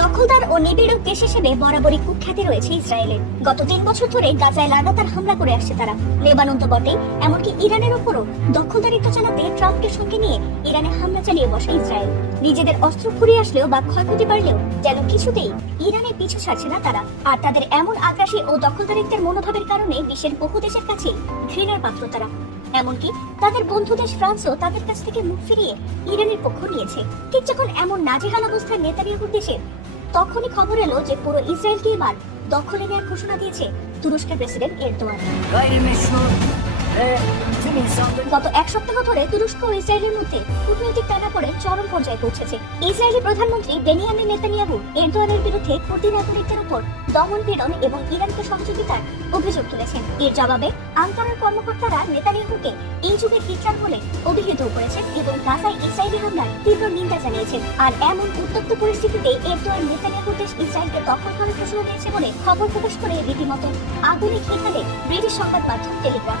দখলদার ও নিপীড়ক দেশ হিসেবে বরাবরই কুখ্যাতি রয়েছে ইসরায়েলের। গত 3 বছর ধরে গাজায় লাগাতার হামলা করে আসছে তারা। লেবানন তো বটেই, এমনকি ইরানের উপরও দখলদারিত্ব চালাতে ট্রাম্পকে সঙ্গে নিয়ে ইরানে হামলা চালিয়ে বসে ইসরায়েল। নিজেদের অস্ত্র ফুরিয়ে আসলেও বা ক্ষয়ক্ষতি বাড়লেও যেন কিছুতেই ইরানের পিছু ছাড়ছে না তারা। আর তাদের এমন আগ্রাসী ও দখলদারিত্বের মনোভাবের কারণে বিশ্বের বহু দেশের কাছে ঘৃণার পাত্র তারা। এমনকি তাদের বন্ধু দেশ ফ্রান্সও তাদের কাছ থেকে মুখ ফিরিয়ে ইরানের পক্ষ নিয়েছে। ঠিক যখন এমন নাজেহাল অবস্থায় নেতানিয়াহুর দেশে, তখনই খবর এলো যে পুরো ইসরায়েলকে এবার দখলে নেওয়ার ঘোষণা দিয়েছে তুরস্কের প্রেসিডেন্ট এরদোয়ান। গত এক সপ্তাহ ধরে তুরস্ক ও ইসরায়েলের মধ্যে কূটনৈতিক টানাপোড়ে চরম পর্যায়ে পৌঁছেছে। ইসরায়েলি প্রধানমন্ত্রী বেনিয়ামিন নেতানিয়াহু এরদোয়ানের বিরুদ্ধে কুর্দি নাগরিকদের উপর দমন পীড়ন এবং ইরানকে সহযোগিতার অভিযোগ তুলেছেন। এর জবাবে আঙ্কারার কর্মকর্তারা নেতানিয়াহুকে এই যুগে হিটলার বলে অভিহিত করেছেন এবং গাজায় ইসরায়েলি হামলার তীব্র নিন্দা জানিয়েছেন। আর এমন উত্তপ্ত পরিস্থিতিতে এরদোয়ান নেতানিয়াহুর দেশ ইসরায়েলকে দখল করার ঘোষণা দিয়েছে বলে খবর প্রকাশ করে রীতিমতো আগুনে ঘি ঢালে ব্রিটিশ সংবাদ মাধ্যম টেলিগ্রাফ।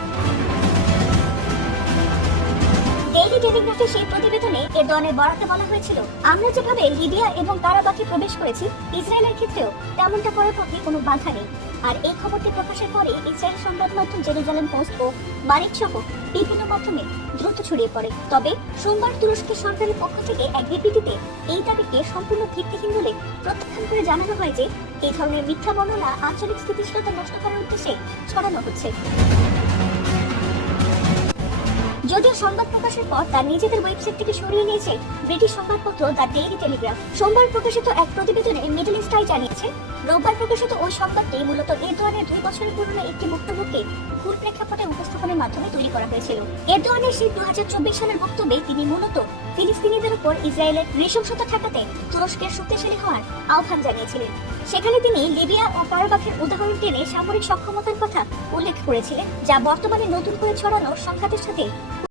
ডেইলি টেলিগ্রাফে সেই প্রতিবেদনে এরদোয়ানের বরাতে বলা হয়েছিল, আমরা যেভাবে লিবিয়া এবং কারাবাখে প্রবেশ করেছি, ইসরায়েলের ক্ষেত্রেও তেমনটা করার পক্ষে কোনো বাধা নেই। আর এই খবরটি প্রকাশের পরে ইসরায়েল সংবাদ মাধ্যম জেরুজালেম পোস্ট ও মারিক সহ বিভিন্ন মাধ্যমে দ্রুত ছড়িয়ে পড়ে। তবে সোমবার তুরস্কের সরকারের পক্ষ থেকে এক বিবৃতিতে এই দাবিকে সম্পূর্ণ ভিত্তিহীন বলে প্রত্যাখ্যান করে জানানো হয় যে এই ধরনের মিথ্যা বর্ণনা আঞ্চলিক স্থিতিশীলতা নষ্ট করার উদ্দেশ্যে ছড়ানো হচ্ছে। যদিও সংবাদ প্রকাশের পর তার নিজেদের ওয়েবসাইট থেকে সরিয়ে নিয়েছে ব্রিটিশ সংবাদপত্র দ্য ডেইলি টেলিগ্রাফ। সোমবার প্রকাশিত এক প্রতিবেদনে মিডল ইস্ট আই জানিয়েছে, রোববার প্রকাশিত ওই সংবাদটি মূলত এরদোয়ানের 2 বছরের পুরনো একটি বক্তব্যকে ভুল প্রেক্ষাপটে উপস্থাপনের মাধ্যমে তৈরি করা হয়েছিল। এরদোয়ানের সেই 2024 সালের বক্তব্যে তিনি মূলত ফিলিস্তিনিদের উপর ইসরায়েলের নৃশংসতা ঠেকাতে তুরস্কের শক্তিশালী হওয়ার আহ্বান জানিয়েছিলেন। সেখানে তিনি লিবিয়া ও কারাবাখের উদাহরণ টেনে সামরিক সক্ষমতার কথা উল্লেখ করেছিলেন, যা বর্তমানে নতুন করে ছড়ানো সংঘাতের সাথে